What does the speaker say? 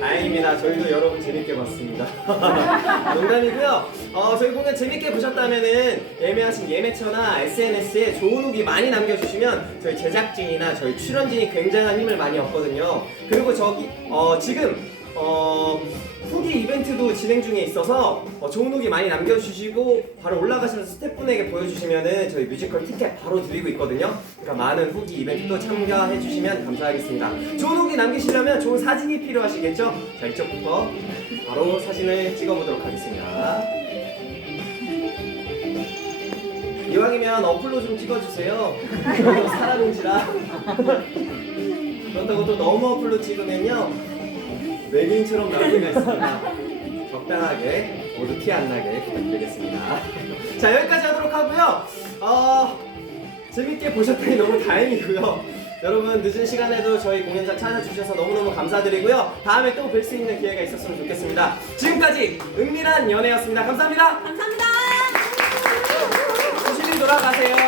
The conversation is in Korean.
다행입니다. 저희도 여러분 재밌게 봤습니다. 농담이고요. 어, 저희 공연 재밌게 보셨다면은 예매하신 예매처나 SNS에 좋은 후기 많이 남겨주시면 저희 제작진이나 저희 출연진이 굉장한 힘을 많이 얻거든요. 그리고 저기 어, 지금 어, 후기 이벤트도 진행 중에 있어서 어, 좋은 후기 많이 남겨주시고 바로 올라가셔서 스태프분에게 보여주시면은 저희 뮤지컬 티켓 바로 드리고 있거든요. 그러니까 많은 후기 이벤트도 참가해 주시면 감사하겠습니다. 좋은 후기 남기시려면 좋은 사진이 필요하시겠죠? 자 이쪽부터 바로 사진을 찍어보도록 하겠습니다. 이왕이면 어플로 좀 찍어주세요. 사람인지라. 그렇다고 또 너무 어플로 찍으면요. 외계인처럼 나올 때가 있습니다. 적당하게 모두 티 안 나게 부탁드리겠습니다. 자 여기까지 하도록 하고요. 어, 재밌게 보셨다니 너무 다행이고요. 여러분 늦은 시간에도 저희 공연장 찾아주셔서 너무너무 감사드리고요. 다음에 또 뵐 수 있는 기회가 있었으면 좋겠습니다. 지금까지 은밀한 연애였습니다. 감사합니다. 감사합니다. 조심히 돌아가세요.